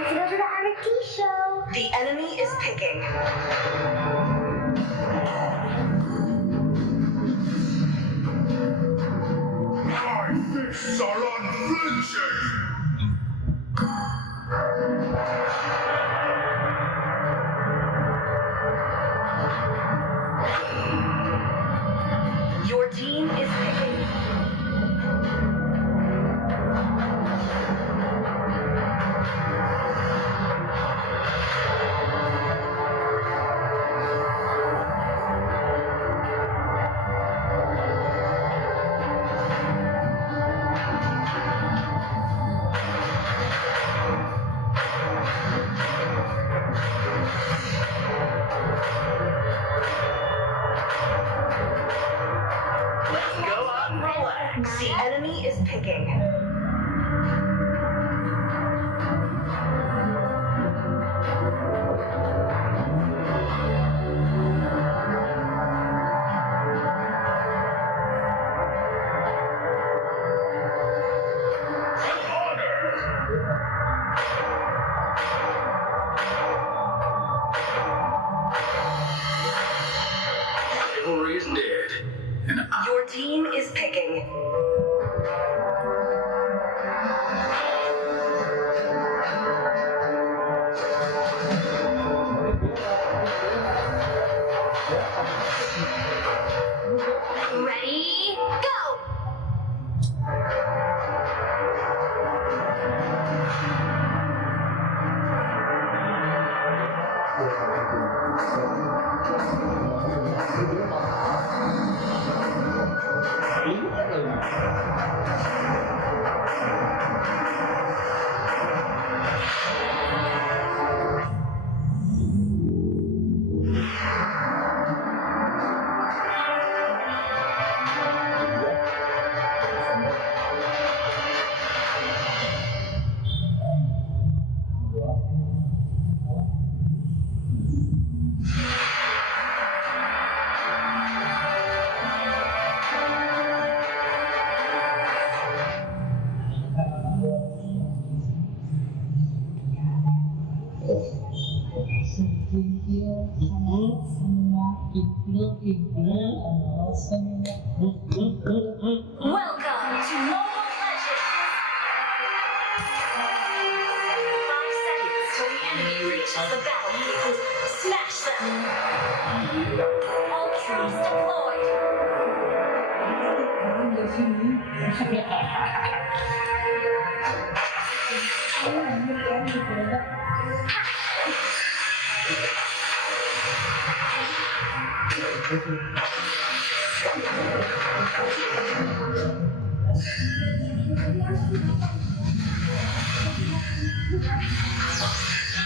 Time to go to the RT show. The enemy is picking. My fists are unflinching! Your team is picking. The enemy is picking. Chivalry is dead, and Your team is picking. Ready, go! Welcome to Mobile Legends! 5 seconds till the enemy reaches the battlefield. Smash them! All troops deployed!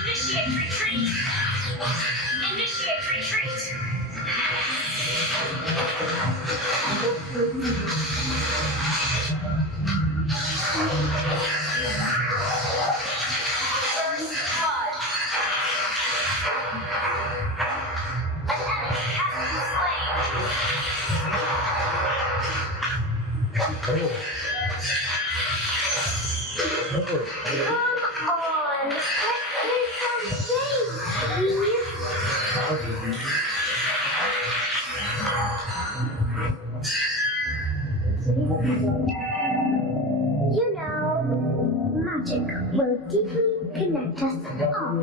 Initiate retreat! Initiate retreat! First blood! An enemy has been slain! Come on! Let's play some games, please! You know, magic will deeply connect us all.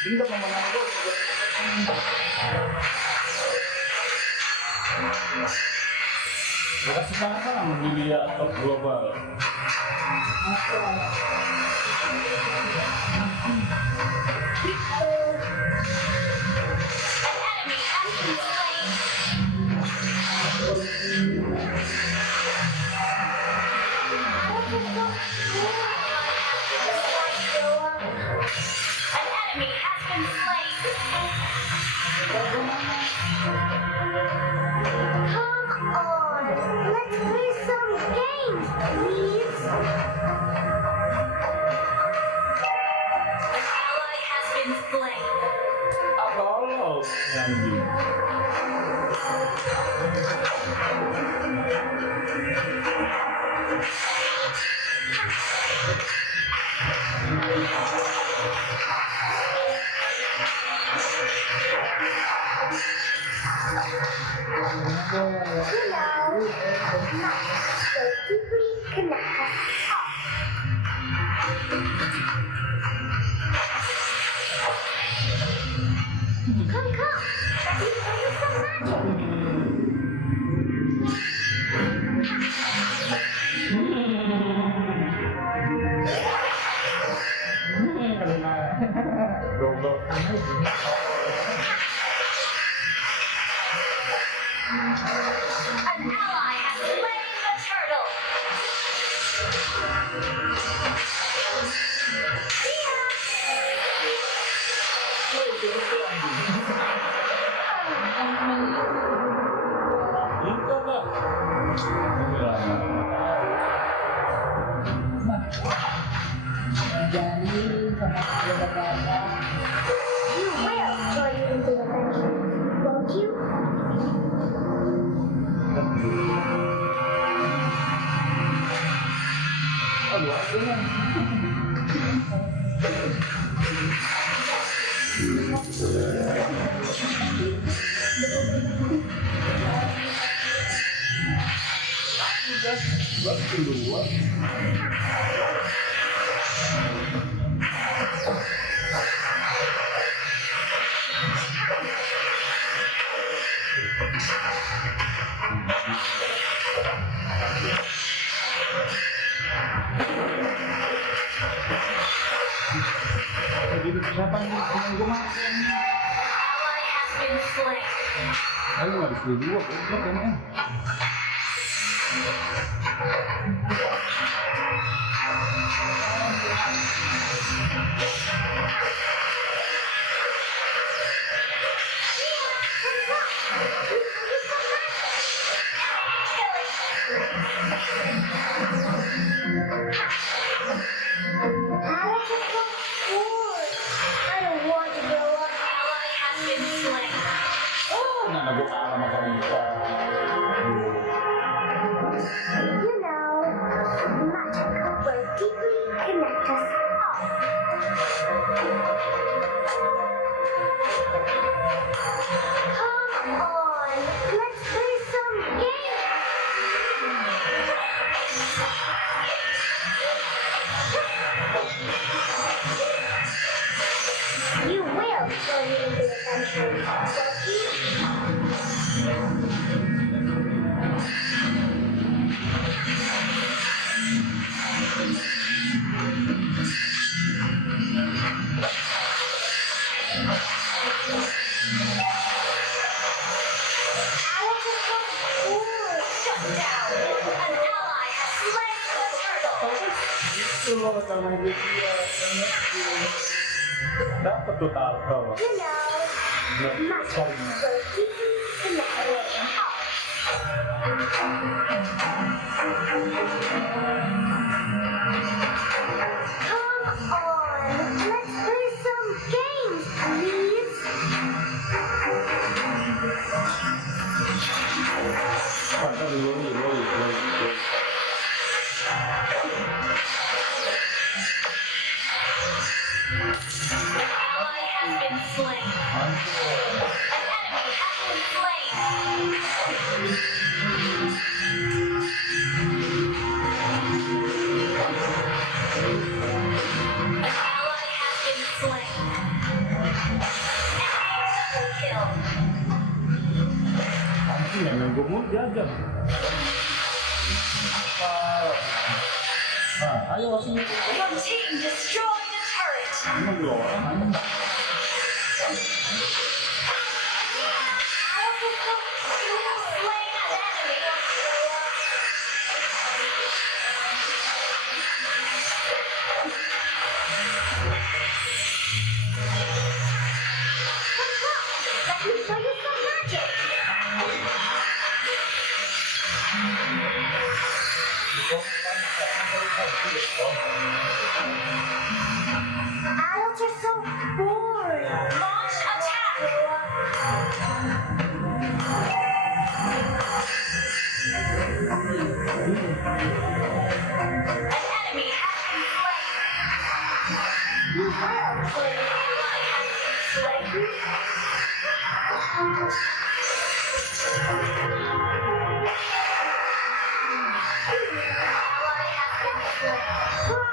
Hindi pa manalo. Kasi sana lang magbibigay at global. An ally has been slain. tahu yang gini. Come, come. Let me show you some magic. Goblok. An ally has slain the turtle. Itu apa? You will join in the adventure, won't you? Aduh, aku kan. Udah keluar. Jadi siapa yang gue makan? Ally has been slain. Ayo habis dulu, goblok ini. I don't want to grow up. Ally has been slain. Nah, gue kalah sama Kamita. You know, magic will deeply connect us all. Come on, let's play some games. You will join me in the adventure, won't you? Alex is so cool. Shut down. An ally has slain the turtle. Itu loh sama dia dapat tuh tato. You know, magic will deeply connect us all. Come on, let's play some games, please. Masa dulu nih. Ally has been slain. An enemy has been slain. An ally has been slain. Enemy double kill. Anjing yang main gumut diajar. Nah, ayo sini. Your team destroyed a turret. Emang dua orang anjing. Alex is so cool. You have slain an enemy. Let me show you some magic. Adults are so bored. Launch attack. Ally has been slain.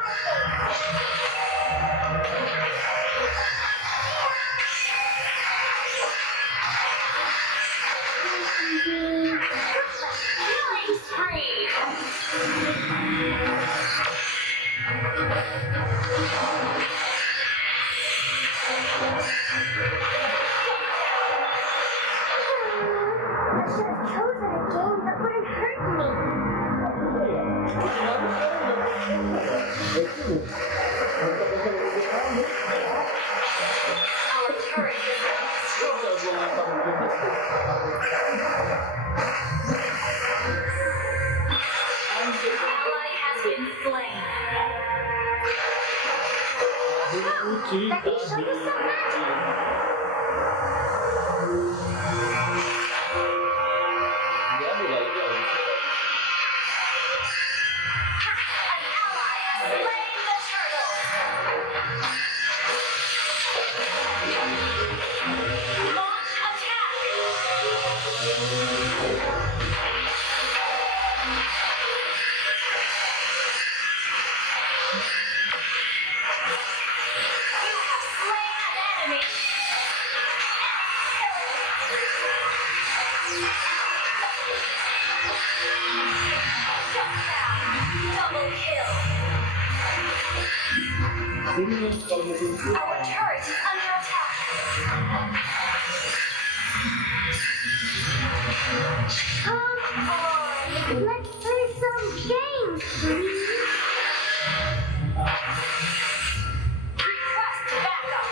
Killing spree. I should have chosen a game that wouldn't hurt me. Our turret is destroyed. Ally has been slain. Let me show you some magic. An ally has slain the turtle. Launch attack. You have slain an enemy. Shut down. Double kill. Sini kalau musim itu Our turret is under attack. Come on, let's play some games, please. Request backup.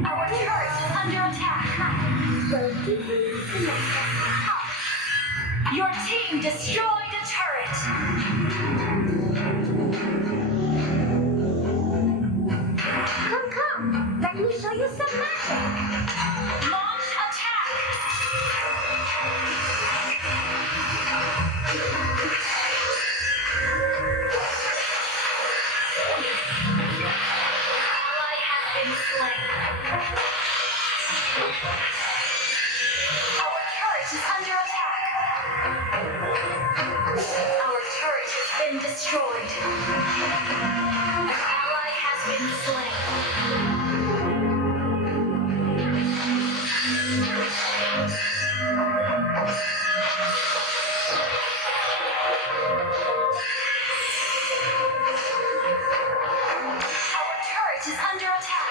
Our turret is under attack. Your team destroyed a turret. Come, let me show you some magic. Launch attack. Ally has been slain. Our turret is under attack. Our turret has been destroyed. An ally has been slain. Our turret is under attack.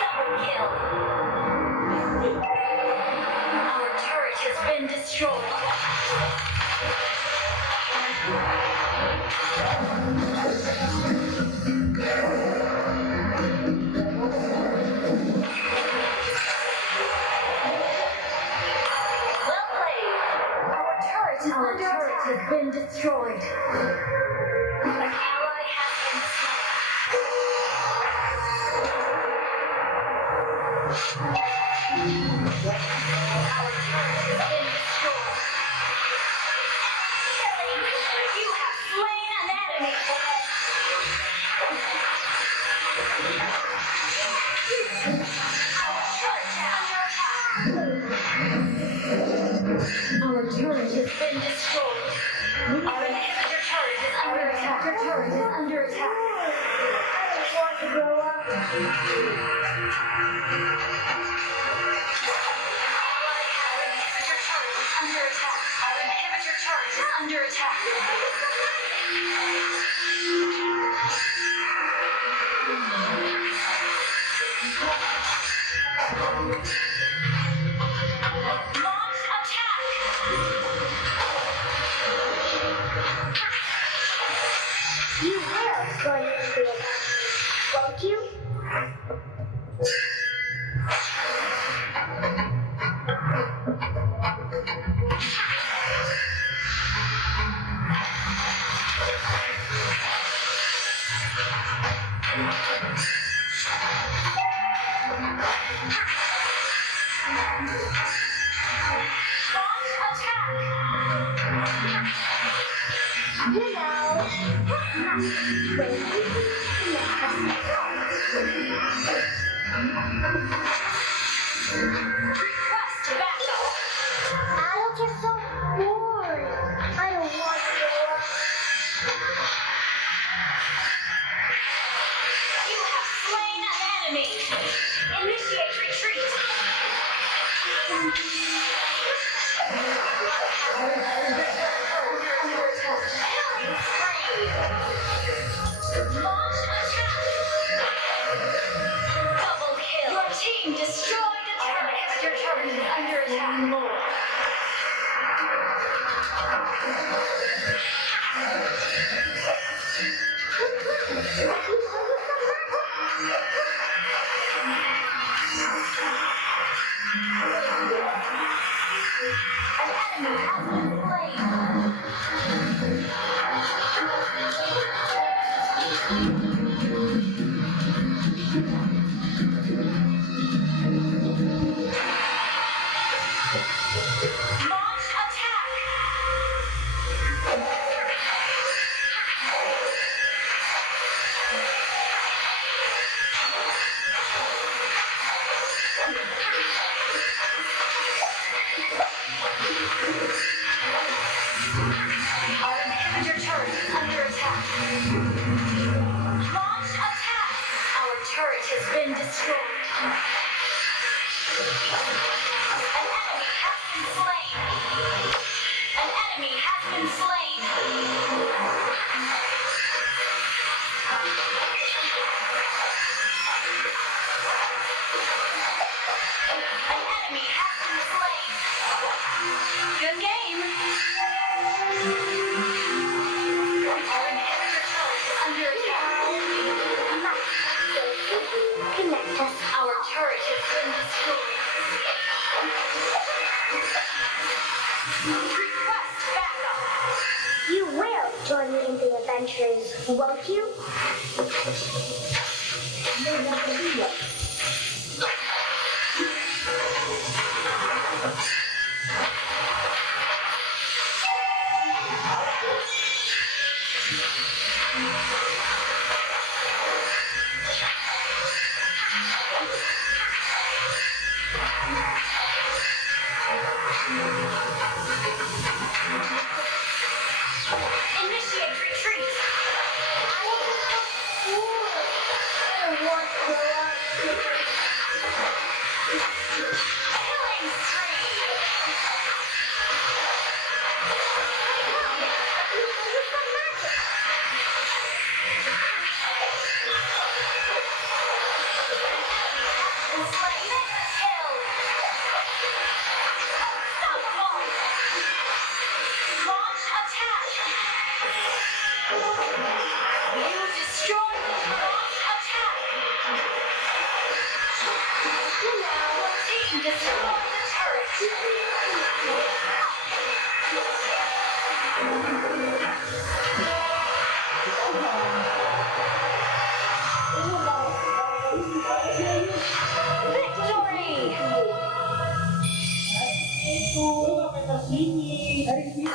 Double kill. Our turret has been destroyed. Well played. Our turret is under attack. Has been destroyed. An ally has been slain. Our turret has been destroyed. Killing. You have slain an enemy. Our turret has been destroyed. Our inhibitor turret is under attack. Your turret is under attack. I don't want to grow up. Our inhibitor turret is under attack. Our inhibitor turret is under attack. Launch attack. You will going to be won't you? attack! You know, when we Request backup! adults are so bored. I don't want to. You have slain an enemy! Initiate retreat! Killing spree! Launch attack! Double kill! Your team destroyed a turret! Your turret is under attack! An enemy has been slain! Launch attack! Our inhibitor turret is under attack. Launch attack! Our turret has been destroyed. An enemy has been slain. An enemy has been slain. An enemy has been slain. Good game. Our inhibitor turret is under attack. Connect us. Our turret has been destroyed. Request backup. You will join me in the adventures, won't you? Initiate retreat. I don't want to grow up. Killing spree. Slain. Mega kill. Unstoppable. Launch attack. You destroyed the launch attack. Your team destroyed the turret. Victory! Itu sampai ke sini dari sini.